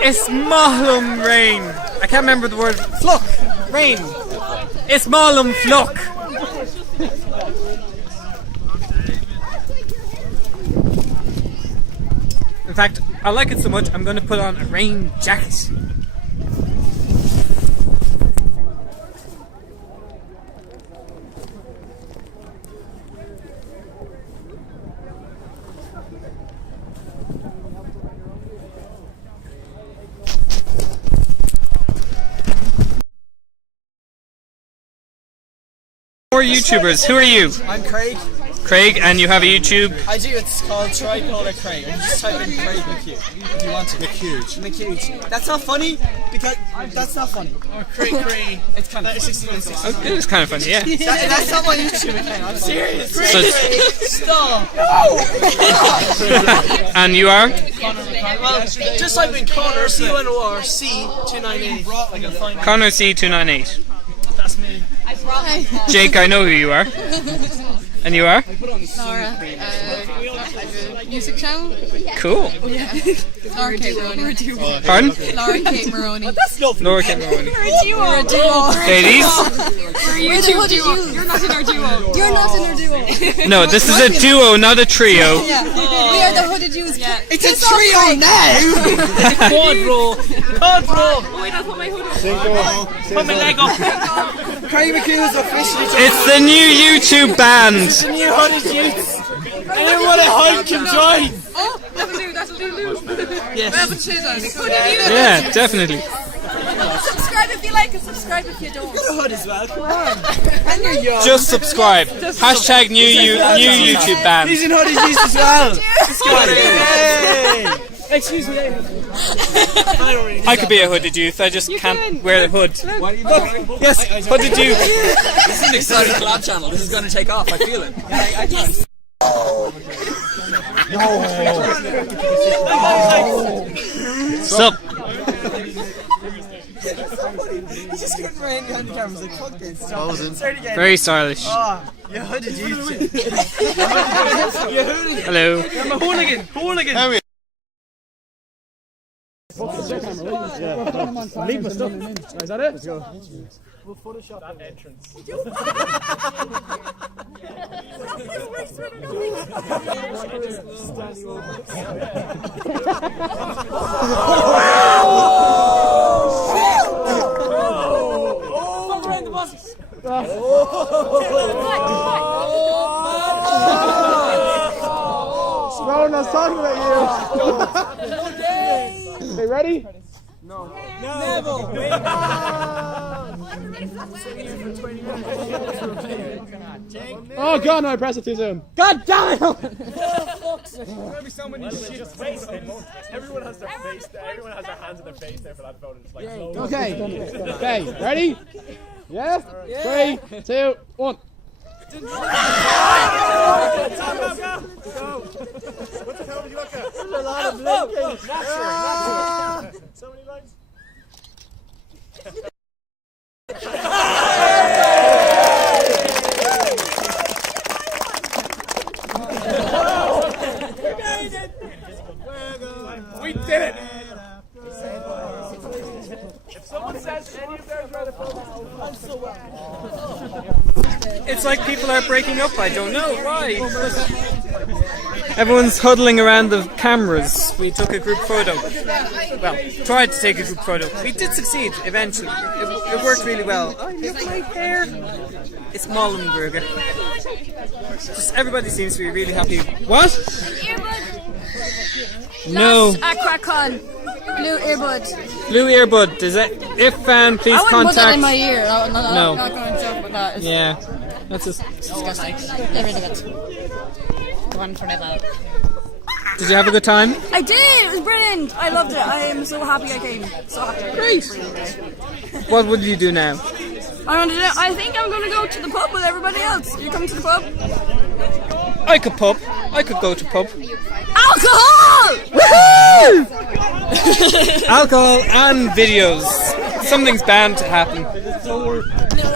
It's Mahlum rain. I can't remember the word. Fluck. Rain. It's Mahlum fluck. In fact, I like it so much, I'm going to put on a rain jacket. More YouTubers. Who are you? I'm Craic. Craic, and you have a YouTube? I do. It's called Craic Craic. And just type in Craic McHugh if you want to. McHugh. That's not funny because that's not funny. Oh, Craic. It's kind of. Oh, it is kind of funny, yeah. That's not my YouTube account. I'm serious. So Stop. And you are? Well, just type in Connor C298. Like a fine. Connor C298. That's me. Jake, I know who you are. And you are? Laura. I have a music channel. Cool. Yeah. Laura Kate Maroney. Pardon? Laura Kate Maroney. Laura Kate Maroney. We're a duo. Ladies? We're a YouTube duo. You're not in our duo. You're not in our duo. No, this is a duo, not a trio. Yeah. We are the hooded Jews. Yeah. It's a trio now! Quadro! Wait, I'll put my hood on. Put my leg up. Craic McHugh is officially It's the new YouTube band. the new hooded youths. Anyone at home can join. Oh, that'll do. Yes. Well, but cheers on it. Hooded Jews. Yeah, definitely. Subscribe if you like and subscribe if you don't. Got a hood as well. Come on. And you're young. Just subscribe. Hashtag new YouTube band. He's in hooded youths as well. This guy. Excuse me. I could be a hooded youth, I just can't wear the hood. Look, yes, Hooded youth. This is an exciting collab channel. This is going to take off. I feel it. Sup? He just couldn't run behind the camera. Like, fuck this. Start again. Very stylish. Oh, you hooded youth. Hello. I'm a hooligan. Leave my stuff. Is that it? Let's go. We'll Photoshop that entrance. Rowan, I was talking about you. Hey, ready? No. Oh god, no, I pressed it too soon. God damn it! Everyone has their face there. Everyone has their hands in their face there for that photo. Just like Okay, ready? Yeah? 3, 2, 1. Go! What the hell did you look at? There's a lot of blinking. Natural. So many lights. We did it! If someone says any of theirs are the photos, I'm so It's like people are breaking up, I don't know why. Everyone's huddling around the cameras. We took a group photo. Well, tried to take a group photo. We did succeed eventually. It worked really well. Oh, look at my hair. It's Mollenberger. Just everybody seems to be really happy. What? No. At CraicCon. Blue earbud. Blue earbud. Does it? If found, please I wouldn't put that contact. in my ear. No. No. I'm not going to joke about that. It's Yeah. That's just. disgusting. Get rid of it. The one forever. Did you have a good time? I did. It was brilliant. I loved it. I am so happy I came. So happy. Great. What would you do now? I think I'm going to go to the pub with everybody else. You coming to the pub? I could pub. I could go to pub. Alcohol! Woohoo! Alcohol and videos. Something's bound to happen. It'll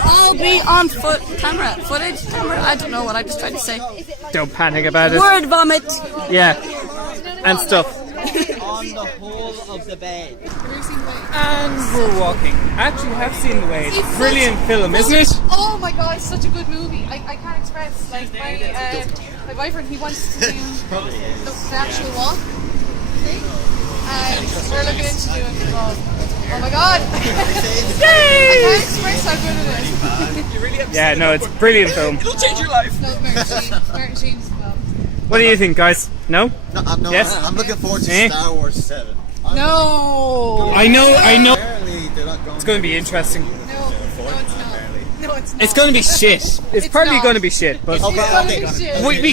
all be on footage camera. I don't know what I just tried to say. Don't panic about it. Word vomit. Yeah. And stuff. on the whole of the bed. And we're walking. Actually, have seen The Way. It's a brilliant film, isn't it? Oh my god, it's such a good movie. I can't express. Like my boyfriend, he wants to do the actual walk thing, and we're looking into doing it as well. Oh my god! I can't express how good it is. Yeah, no, it's a brilliant film. It'll change your life. No, Martin Sheen as well. What do you think, guys? No? No, Yes? I'm looking forward to Eh? Star Wars 7. No. I know. Apparently, they're not going It's going to be interesting. No, it's not. No, it's not. It's going to be shit. It's probably not. going to be shit, but It's gonna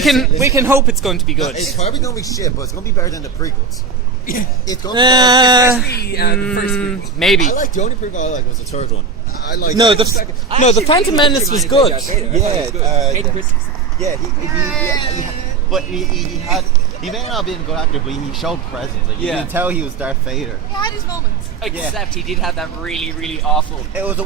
be shit. we can hope it's going to be good. It's probably going to be shit, but it's going to be better than the prequels. It's going to be Especially the first week. Maybe. I like the only prequel I like was the third one. I like No, that. the Phantom Menace was good. Hayden Christensen. Yeah, but he may not have been a good actor, but he showed presence. Like, you Yeah. can tell he was Darth Vader. He had his moments. Except he did have that really, really awful. It was a